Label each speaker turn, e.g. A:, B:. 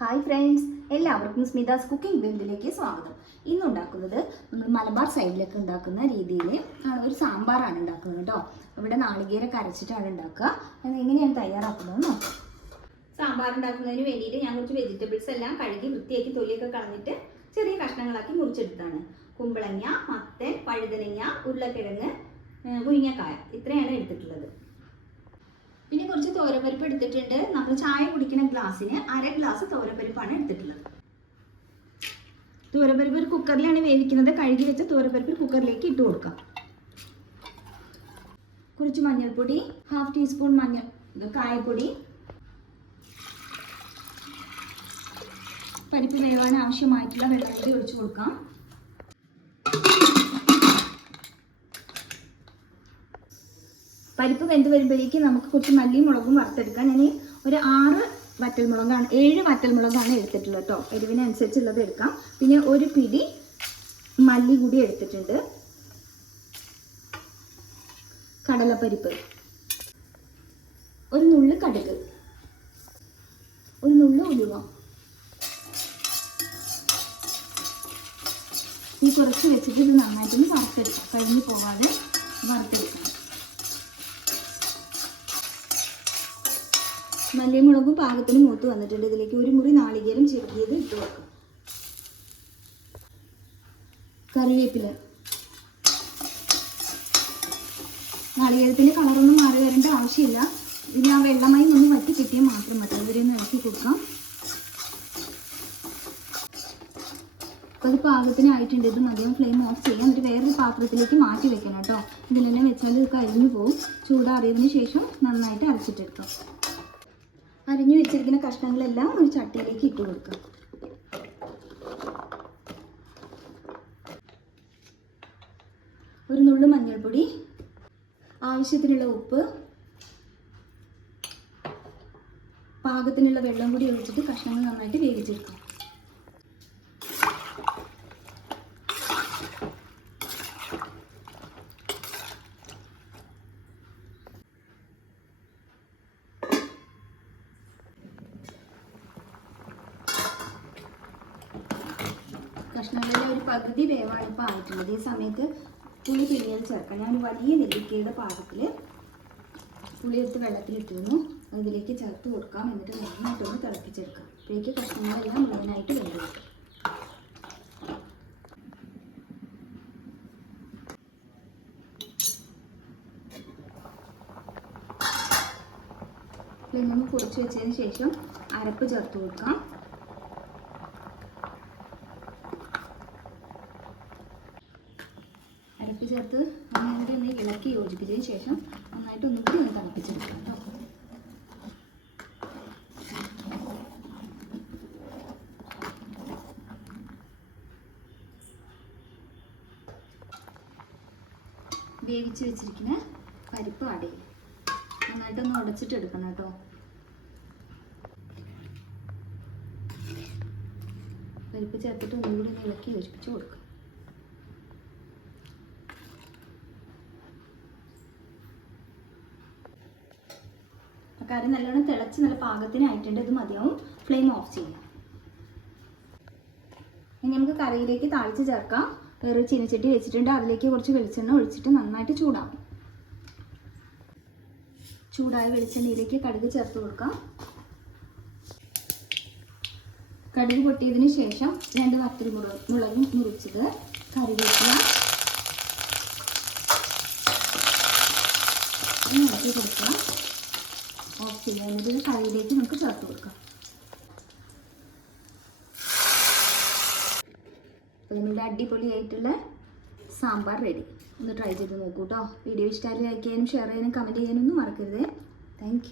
A: Hi friends എല്ലാവർക്കും സ്മിതാസ് cooking വേൾഡിലേക്ക് സ്വാഗതം. ഇന്ന് ഉണ്ടാക്കുന്നത് നമ്മൾ മലബാർ സൈഡിലൊക്കെ ഉണ്ടാക്കുന്ന രീതിയിൽ ഒരു സാമ്പാറാണ് ഉണ്ടാക്കുന്നത് കേട്ടോ. ഇവിടെ നാളികേര കരച്ചിട്ടാണ് ഉണ്ടാക്കുക. അത് എങ്ങനെയാണ് തയ്യാറാക്കുന്നത് നോക്കാം. സാമ്പാർ ഉണ്ടാക്കുന്നതിന് വേണ്ടിയിട്ട് ഞാൻ കുറച്ച് വെജിറ്റബിൾസ് എല്ലാം കഴുകി വൃത്തിയാക്കി തൊലിയൊക്കെ കളഞ്ഞിട്ട് ചെറിയ കഷ്ണങ്ങളാക്കി മുറിച്ചെടുത്താണ്. കുമ്പളങ്ങ മത്തൻ പഴുതനങ്ങ ഉരുളക്കിഴങ്ങ് മുരിങ്ങക്കായ. ഇത്രയാണ് എടുത്തിട്ടുള്ളത്. തോരപ്പരിപ്പ് എടുത്തിട്ടുണ്ട് നമ്മൾ ചായ കുടിക്കുന്ന ഗ്ലാസ്സിന് അര ഗ്ലാസ് തോരപ്പരിപ്പാണ് എടുത്തിട്ടുള്ളത്. തോരപ്പരിപ്പ് ഒരു കുക്കറിലാണ് വേവിക്കുന്നത്. കഴുകി വെച്ച തോരപ്പരിപ്പ് കുക്കറിലേക്ക് ഇട്ട് കൊടുക്കാം. കുറച്ച് മഞ്ഞൾപ്പൊടി ഹാഫ് ടീസ്പൂൺ മഞ്ഞൾ കായപ്പൊടി. പരിപ്പ് വേവാൻ ആവശ്യമായിട്ടുള്ള വെള്ളം ഒഴിച്ചു കൊടുക്കാം. പരിപ്പ് വെന്ത് വരുമ്പോഴേക്കും നമുക്ക് കുറച്ച് മല്ലിയും മുളകും വറുത്തെടുക്കാം. ഞാൻ ഒരു ആറ് വറ്റൽ വറ്റൽമുളകാണ് ഏഴ് വറ്റൽ വറ്റൽമുളകാണ് എടുത്തിട്ടുള്ളത് കേട്ടോ എരിവിനനുസരിച്ചുള്ളത് എടുക്കാം. പിന്നെ ഒരു പിടി മല്ലി കൂടി എടുത്തിട്ടുണ്ട്. കടലപ്പരിപ്പ്. ഒരു നുള്ളു കടുക്. ഒരു നുള്ളു ഉലുവ. ഈ കുറച്ച് വെച്ചിട്ട് ഇത് നന്നായിട്ടൊന്ന് വറുത്തെടുക്കാം. കഴിഞ്ഞ് പോകാതെ വറുത്തെടുക്കണം മല്ലിയും മുളകും പാകത്തിന് മൂത്ത് വന്നിട്ടുണ്ട്. ഇതിലേക്ക് ഒരു മുറി നാളികേരം ചെറുക്കിയത് ഇട്ട് വെക്കാം കറിവേപ്പില. നാളികേരത്തിന്റെ കളറൊന്നും മാറി വരേണ്ട ആവശ്യമില്ല. ഇതിന് ആ വെള്ളമായി ഒന്ന് വറ്റി കിട്ടിയാൽ മാത്രം മതി. അതിനെ ഒന്ന് ഇളക്കി കൊടുക്കാം. അപ്പോൾ അത് പാകത്തിനായിട്ടുണ്ട്. ഇത് മതിയാവും. ഫ്ലെയിം ഓഫ് ചെയ്യാം. എന്നിട്ട് വേറൊരു പാത്രത്തിലേക്ക് മാറ്റി വെക്കണം കേട്ടോ. ഇതിൽ തന്നെ വെച്ചാൽ ഇത് കരിഞ്ഞു പോവും. ചൂടാറിയതിന് ശേഷം നന്നായിട്ട് അരച്ചിട്ടെടുക്കാം. അരിഞ്ഞു വെച്ചിരിക്കുന്ന കഷ്ണങ്ങളെല്ലാം ഒരു ചട്ടിയിലേക്ക് ഇട്ട് കൊടുക്കുക ഒരു നുള്ളു മഞ്ഞൾപ്പൊടി ആവശ്യത്തിനുള്ള ഉപ്പ് പാകത്തിനുള്ള വെള്ളം കൂടി ഒഴിച്ചിട്ട് കഷ്ണങ്ങൾ നന്നായിട്ട് വേവിച്ചെടുക്കാം. കഷ്ണങ്ങളിലെ ഒരു പകുതി വേവാണ് ഇപ്പോൾ ആയിട്ടുള്ളത്. ഈ സമയത്ത് പുളി പിഴിഞ്ഞത് ചേർക്കാം. ഞാൻ വലിയ നെല്ലിക്കയുടെ പാകത്തിൽ പുളി എടുത്ത് വെള്ളത്തിലിട്ടിരുന്നു. അതിലേക്ക് ചേർത്ത് കൊടുക്കാം. എന്നിട്ട് നന്നായിട്ടൊന്ന് തിളപ്പിച്ചെടുക്കാം. അപ്പോഴേക്ക് കഷ്ണങ്ങളെല്ലാം മുഴുവനായിട്ട് വേണ്ടി ഇതൊന്ന് പൊടിച്ച് വെച്ചതിന് ശേഷം അരപ്പ് ചേർത്ത് കൊടുക്കാം. അരപ്പ് ചേർത്ത് നന്നായിട്ട് ഒന്ന് ഇളക്കി യോജിപ്പിച്ചതിന് ശേഷം നന്നായിട്ട് ഒന്നുകൂടി ഒന്ന് തിളപ്പിച്ചെടുക്കാം കേട്ടോ. വേവിച്ച് വെച്ചിരിക്കുന്ന പരിപ്പ് അടയിൽ നന്നായിട്ടൊന്ന് ഉടച്ചിട്ട് എടുക്കണം കേട്ടോ. പരിപ്പ് ചേർത്തിട്ട് ഒന്നുകൂടി ഒന്ന് ഇളക്കി യോജിപ്പിച്ച് കൊടുക്കാം. കറി നല്ലോണം തിളച്ച് നല്ല പാകത്തിനായിട്ടുണ്ട് ഇത് മതിയാവും. ഫ്ലെയിം ഓഫ് ചെയ്യാം ഇനി നമുക്ക് കറിയിലേക്ക് താഴ്ച ചേർക്കാം. വേറെ ചീനച്ചട്ടി വെച്ചിട്ടുണ്ട് അതിലേക്ക് കുറച്ച് വെളിച്ചെണ്ണ ഒഴിച്ചിട്ട് നന്നായിട്ട് ചൂടാവും ചൂടായ വെളിച്ചെണ്ണയിലേക്ക് കടുക് ചേർത്ത് കൊടുക്കാം. കടുക് പൊട്ടിയതിന് ശേഷം രണ്ട് വറ്റൽ മുളക് മുളകും മുറിച്ചത് കറിവേപ്പില. ഇളക്കി കൊടുക്കാം ഓഫ് ചെയ്യാം എന്നിട്ട് ഇത് കറിയിലേക്ക് നമുക്ക് ചേർത്ത് കൊടുക്കാം. അപ്പോൾ നമ്മുടെ അടിപൊളിയായിട്ടുള്ള സാമ്പാർ റെഡി ഒന്ന് ട്രൈ ചെയ്ത് നോക്കൂ കേട്ടോ വീഡിയോ ഇഷ്ടമായി ലൈക്ക് ചെയ്യാനും ഷെയർ ചെയ്യാനും കമന്റ് ചെയ്യാനൊന്നും മറക്കരുത്. താങ്ക്